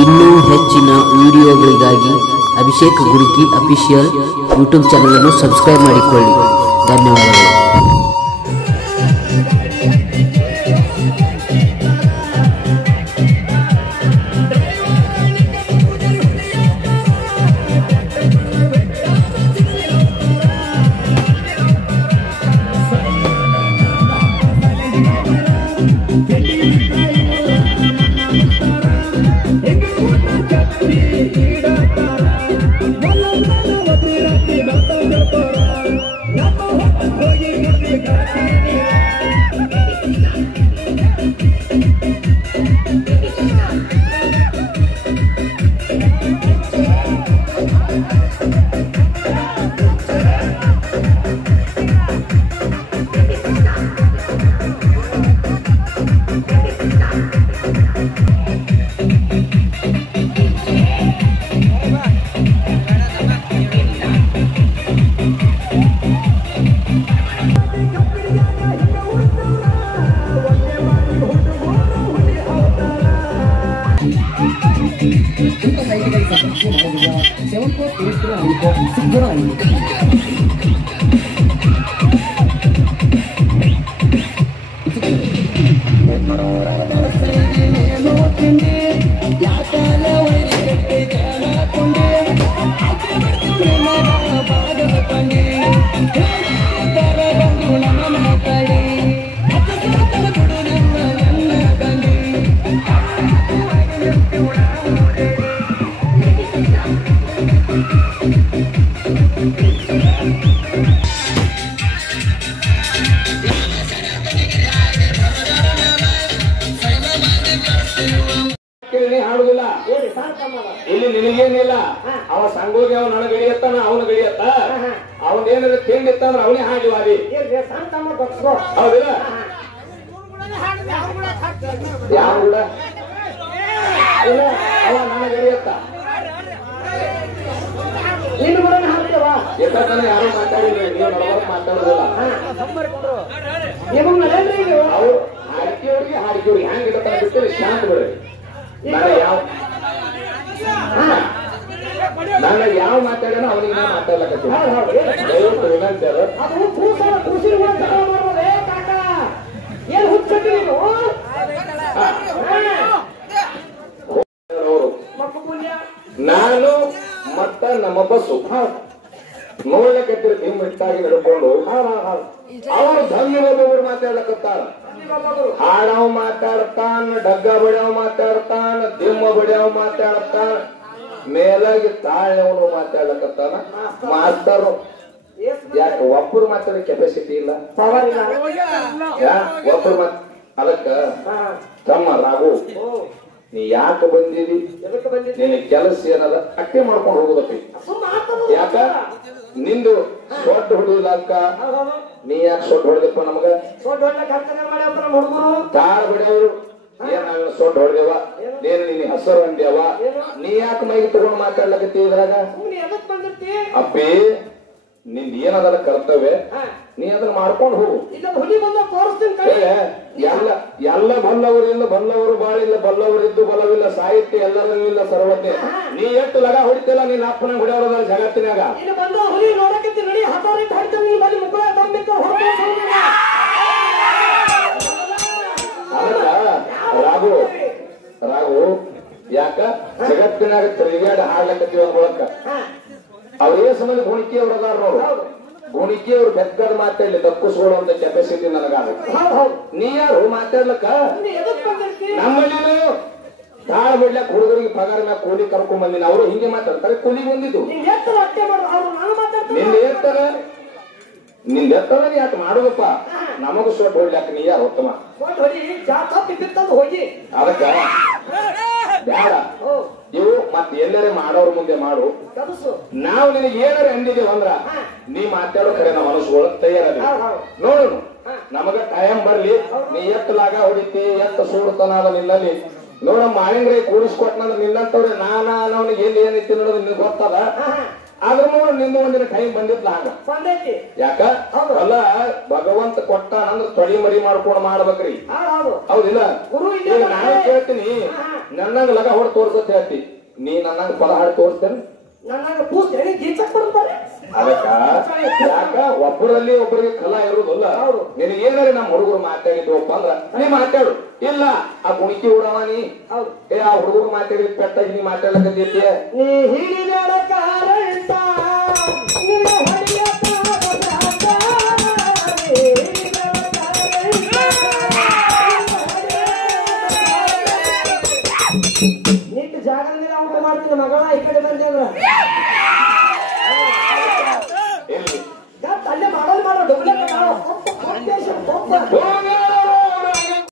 ಇನ್ನೂ ಹೆಚ್ಚಿನ ವಿಡಿಯೋಗಳಿಗಾಗಿ ಅಭಿಷೇಕ್ ಗುರುಕಿ ಅಫಿಷಿಯಲ್ ಯೂಟ್ಯೂಬ್ ಚಾನಲ್ ಅನ್ನು ಸಬ್ಸ್ಕ್ರೈಬ್ ಮಾಡಿಕೊಳ್ಳಿ. ಧನ್ಯವಾದಗಳು. ಹಾಡುದಿಲ್ಲ ಇಲ್ಲಿ ನಿನಗೇನಿಲ್ಲ. ಅವ ಸಂಗೋಗಿ ಅವ ನನಗೆ ಗಡಿಯತ್ತಾನ, ಅವನ ಗಡಿಯತ್ತ ಅವನೇನಾದ್ರು ತಿಂಡಿತ್ತಂದ್ರ ಅವನೇ ಹಾಡಿವಾದಿ. ಹೌದಿಲ್ಲ? ಯಾರು ಕೂಡ ಅವ ನನ್ನ ಗಡಿಯತ್ತ ಎತ್ತನ ಯಾರು ಮಾತಾಡಿದ್ರೆ ನೀವು ನಲವತ್ತು ಮಾತಾಡೋದಿಲ್ಲ. ಅವ್ರು ಹಾಡಿಕೆಯವ್ರಿಗೆ ಹಾಡಿಕೆಯವ್ರಿಗೆ ಹ್ಯಾಂಗ ಇಡತ್ತಾರ ಬಿಟ್ಟು ಶಾಂತ ಬಿಡ್ರಿ. ನನ್ನ ಯಾವ ಮಾತಾಡೋಣ ಅವನಿಗೆ ನಾ ಮಾತಾಡ್ಲಕತ್ತೀನಿ. ದಯವಿಟ್ಟು ವಿನಂತಿ ಅದ. ನಾನು ಮತ್ತ ನಮ್ಮ ಬಸ್ಸು ನೋಡ್ಲಕತ್ತಿರ ಹಿಮ್ಮೆಟ್ಟಾಗಿ ನಡ್ಕೊಂಡು ಅವರು ಧನ್ಯವಾದವರು ಮಾತಾಡ್ಲಕತ್ತಾರ. ಹಾಡವ್ ಮಾತಾಡ್ತಾನ, ಡಗ್ಗ ಬಡ್ಯಾವ್ ಮಾತಾಡ್ತಾನ, ದಿಮ್ಮ ಬಡ್ಯಾವ್ ಮಾತಾಡ್ತಾನ, ಮೇಲಾಗಿ ತಾಳ್ಯವನು ಮಾತಾಡ್ಲಕತ್ತಾನ. ಮಾಸ್ತರು ಯಾಕೆ ಒಬ್ಬರು ಮಾತಾಡೋ ಕೆಪಾಸಿಟಿ ಇಲ್ಲ, ಒಬ್ಬರು ಅದಕ್ಕ ತಮ್ಮ ರಾಘು ನೀ ಯಾಕೆ ಬಂದಿದಿ, ನಿನ್ನ ಕೆಲಸ ಏನದ ಅಟ್ಟೆ ಮಾಡ್ಕೊಂಡು ಹೋಗುದಪ್ಪಿ. ಯಾಕ ನಿಂದು ಸೊಡ್ಡ ಹೊಡಿಲ್ಲ ಅಕ್ಕ, ನೀ ಯಾಕೆ ಸೊಡ್ಡ ಹೊಡೆದಪ್ಪ? ನಮಗ ತಾರ್ ಹೊಡೆಯವರು ಏನ್ ನಾವೇನು ಸೊಡ್ಡ ಹೊಡೆದೇವ, ನೀನು ನಿನ್ನ ಹೆಸರು ಅಂದ್ಯಾವ, ನೀ ಯಾಕೆ ಮೈಗೆ ತಗೊಂಡ್ ಮಾತಾಡ್ಲಕತ್ತಿ ಇದ್ರಾಗ? ಅಪ್ಪಿ ನಿಂದ ಏನದ ಕರ್ತವ್ಯ, ನೀ ಅದನ್ನ ಮಾಡ್ಕೊಂಡು ಹೋಗು. ಎಲ್ಲ ಬಲ್ಲವರಿಂದ ಬಲ್ಲವರು ಬಾಳಿಲ್ಲ, ಬಲ್ಲವರಿದ್ದು ಬಲವಿಲ್ಲ, ಸಾಹಿತ್ಯ ಎಲ್ಲರೂ ಇಲ್ಲ, ಸರ್ವಜ್ಞ. ನೀ ಎಷ್ಟು ಲಗ ಹೊಡಿತಿಲ್ಲ, ನೀನ್ ಅಪ್ಪನ ಹೊಡೆಯವರದ ಜಗತ್ತಿನಾಗ. ರಾಘು ರಾಘು ಯಾಕ ಜಗತ್ತಿನಾಗ ತಿರುಗಾಡ ಹಾಡ್ಲಕತ್ತೀವ ಮೂಲಕ ಅವ್ರೇ ಸಂಬಂಧ ಗುಣಿಕಿ ಅವ್ರ ಅದಾರ ನೋಡು. ಗುಣಿಕಿ ಅವ್ರು ಬೆಕ್ಕದ ಮಾತಾಡ್ಲಿ ತಪ್ಪಿಸ್ಕೊಳ್ಳುವಂತ ಕೆಪಾಸಿಟಿ ನನಗಾಗ. ನೀ ಯಾರು ಮಾತಾಡ್ಲಕ್ಕ? ನಮ್ಮಲ್ಲಿ ತಾಳ ಬಿಡ್ಲಕ್ ಹುಡುಗರಿಗೆ ಪಗಾರ ಮ್ಯಾಗ ಕೂಲಿ ಕರ್ಕೊಂಡ್ ಬಂದಿನ. ಅವರು ಹಿಂಗೆ ಮಾತಾಡ್ತಾರೆ, ಕೂಲಿ ಬಂದಿದ್ದು ನಿಂದ ಎತ್ತದ ಯಾಕೆ ಮಾಡುದಪ್ಪ? ನಮಗ ಸೊಟ್ಟು ಹೊಡ್ಲಾಕ ನೀ ಯಾರು ಉತ್ತಮ? ಅದಕ್ಕ ಬ್ಯಾಡ ಇವು ಮತ್ತೆ ಎಲ್ಲರೇ ಮಾಡೋರ್ ಮುಂದೆ ಮಾಡು. ನಾವು ನಿನಗೆ ಏನಾರ ಅಂದಿದ್ದೇವ ಅಂದ್ರ ನೀ ಮಾತಾಡೋ ಕರೆ ನಮ್ಮ ಮನಸ್ಸುಗಳು ತಯಾರ ನೋಡು. ನಮಗ ಟೈಮ್ ಬರ್ಲಿ, ನೀ ಎತ್ತ ಲಾಗ ಹೊಡಿತಿ, ಎತ್ತ ಸೂಡ್ತಾನ ಅದ ನಿನ್ನಲ್ಲಿ ನೋಡ. ಮಾಳಿಂಗ್ರೆ ಕೂಡಿಸ್ಕೊಟ್ನಂದ್ರ ನಿನ್ನಂತವ್ರೆ ನಾನವನಿಗೆ ಎಲ್ಲಿ ಏನೈತಿ ನೋಡೋದು ನಿನ್ಗೆ ಗೊತ್ತದ. ಆದ್ರೂ ನಿಂದ ಒಂದಿನ ಟೈಮ್ ಬಂದಿದ್ಲ ಹಂಗ ಬಂದೈತಿ ಯಾಕ ಅಲ್ಲ ಭಗವಂತ ಕೊಟ್ಟಾನಂದ್ರ ತೊಡಿ ಮರಿ ಮಾಡ್ಕೊಂಡು ಮಾಡ್ಬೇಕ್ರಿ ಹೌದಿಲ್ಲ ಈಗ ನಾನು ಕೇಳ್ತೀನಿ ನನ್ನಂಗ ಲಗ ಹೊಡ್ ತೋರ್ಸತ್ ಹೇಳ್ತಿ ನೀ ನನ್ನಂಗ ಪದ ಹಾಡಿ ತೋರಿಸ್ತೇನೆ ನನ್ನಂಗ ಪೂಜೆ ಗೀಚಕ್ ಬರ್ತಾರೆ ಅದಕ್ಕ ಯಾಕ ಒಬ್ಬರಲ್ಲಿ ಒಬ್ಬರಿಗೆ ಕಲಾ ಇರುವುದಿಲ್ಲ ನಿನಗೇನಾರ ನಮ್ಮ ಹುಡುಗರು ಮಾತಾಡಿದ್ವಪ್ಪ ಅಂದ್ರ ನೀ ಮಾತಾಡು ಇಲ್ಲ ಆ ಗುಣಿಕಿ ಹುಡವ ನೀ ಏ ಆ ಹುಡುಗರು ಮಾತಾಡಿ ಪೆಟ್ಟಾಗಿ ನೀ ಮಾತಾಡ್ಲಕತ್ತೈತಿ ನೀ ಹಿಡಿದ ಕಾರಣ ನಿಟ್ಟು ಜಾಗದಲ್ಲಿ ಊಟ ಮಾಡ್ತೀನಿ ಮಗಳ ಈ ಕಡೆ ಬಂದಿದ್ರ ಅಲ್ಲೇ ಮಾಡೋದು ಮಾಡೋ ಡಬ್ಲ್ಯೂ ಮಾಡೋ